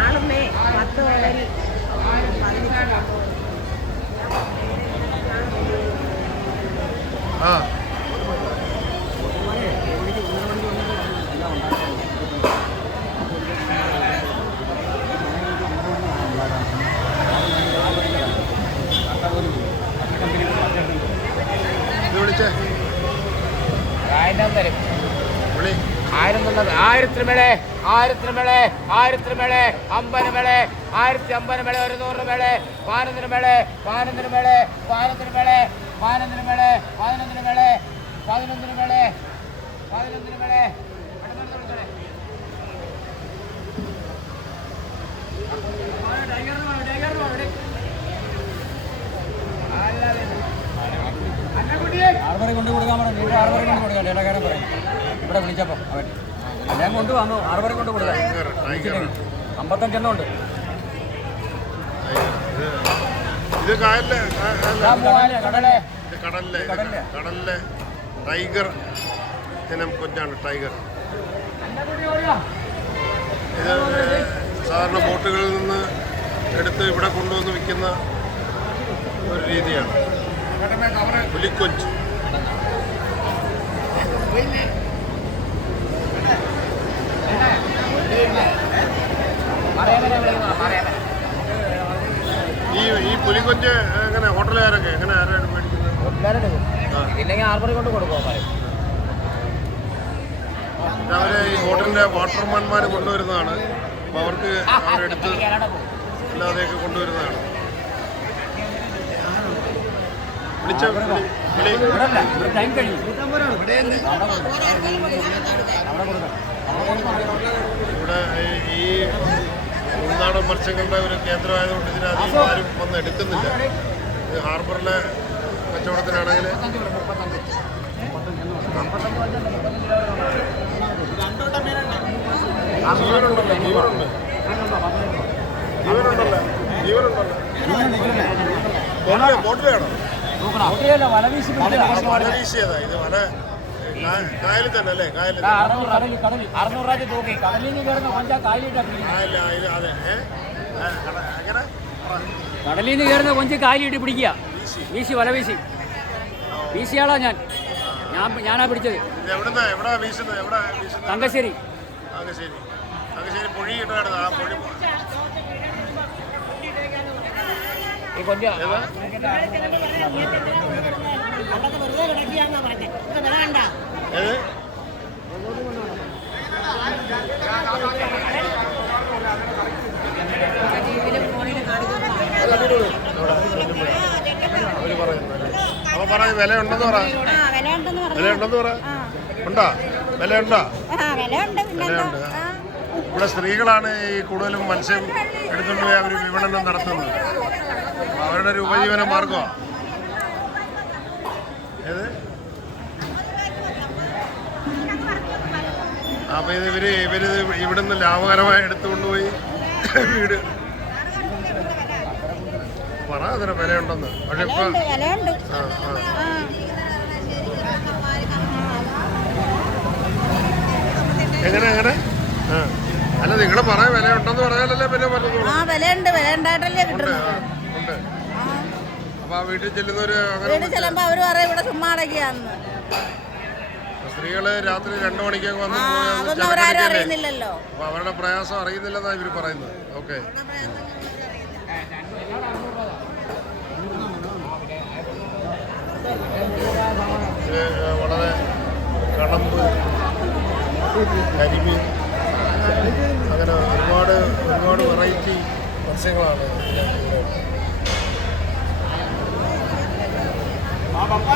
ആളുമേ 10 വളരി ആയിരത്തിന് മേളെ 1000 മേളെ 1000 മേളെ 50 മേളെ 1050 മേളെ 100 മേളെ 11 മേളെ 11 മേളെ 11 മേളെ 11 മേളെ 11 മേളെ 11 മേളെ 11 മേളെ ആറുപറ കൊണ്ട് കൊടുക്കാൻ പറഞ്ഞു. 6 കൊണ്ട് കൊടുക്കാം. ലേലക്കാരൻ പറയും ഇവിടെ വിളിച്ചപ്പോൾ അവൻ ഞാൻ കൊണ്ടുവന്നു. 6 കൊണ്ട് കൊടുക്കാം. 55 ഉണ്ട്. ഇത് കടലിലെ ടൈഗർ ഇനം കൊഞ്ചാണ്. ടൈഗർ ഇത് സാധാരണ ബോട്ടുകളിൽ നിന്ന് എടുത്ത് ഇവിടെ കൊണ്ടുവന്ന് വിൽക്കുന്ന ഒരു രീതിയാണ്. പുലിക്കൊഞ്ച് ഈ പുലിക്കൊഞ്ച് എങ്ങനെ ഹോട്ടലുകാരൊക്കെ എങ്ങനെ ആരാണ് മേടിക്കുന്നത്? അവരെ ഈ ഹോട്ടലിന്റെ വാട്ടർമാൻമാർ കൊണ്ടുവരുന്നതാണ്. അപ്പോൾ അവർക്ക് അവരെടുത്ത് അല്ലാതെയൊക്കെ കൊണ്ടുവരുന്നതാണ്. ഇവിടെ ഈ ഉൾനാടൻ മത്സ്യങ്ങളുടെ ഒരു കേന്ദ്രമായതുകൊണ്ട് ഇതിനധികം ആരും വന്ന് എടുക്കുന്നില്ല. ഇത് ഹാർബറിലെ കച്ചവടത്തിനാണെങ്കിൽ ബോട്ടിലാണോ? വല വീശിയതാ. ഇത് വല കായലിൽ തന്നെ അല്ലേ? കായലിൽ കടലിൽ നിന്ന് കയറുന്ന കൊഞ്ച് കാലിയിട്ട് പിടിക്കുക. വീശി വല വീശിയാളാ ഞാനാ പിടിച്ചത്. തങ്കശ്ശേരി. പൊഴി ഇട്ടാണ് ആ പൊഴി. ഈ കൊഞ്ച് അപ്പൊ പറയും വില ഉണ്ടെന്ന് പറ. ഉണ്ടോ? വിലയുണ്ടോ? വിലയുണ്ട്. ഇവിടെ സ്ത്രീകളാണ് ഈ കൂടുതലും മത്സ്യം എടുത്തുകൊണ്ട് പോയി അവർ വിപണനം നടത്തുന്നത്. അവരുടെ ഒരു ഉപജീവന മാർഗമാണ്. ഏത്? അപ്പൊ ഇവര് ഇവിടുന്ന് ലാഭകരമായി എടുത്തുകൊണ്ടുപോയി വീട് പറ. അതിന് വിലയുണ്ടെന്ന്. പക്ഷെ ഇപ്പൊ എങ്ങനെ അല്ല നിങ്ങള് പറയാൻ വിലയുണ്ടെന്ന് പറയാനല്ലേ പിന്നെ ഉണ്ട്. അപ്പൊ ആ വീട്ടിൽ ചെല്ലുന്നവര് സ്ത്രീകള് രാത്രി 2 മണിക്കൊക്കെ വന്ന് അപ്പൊ അവരുടെ പ്രയാസം അറിയുന്നില്ലെന്നാണ് ഇവര് പറയുന്നത്. ഓക്കെ. വളരെ കടമ്പ്, കരിമീൻ, അങ്ങനെ ഒരുപാട് വെറൈറ്റി മത്സ്യങ്ങളാണ്. പപ്പ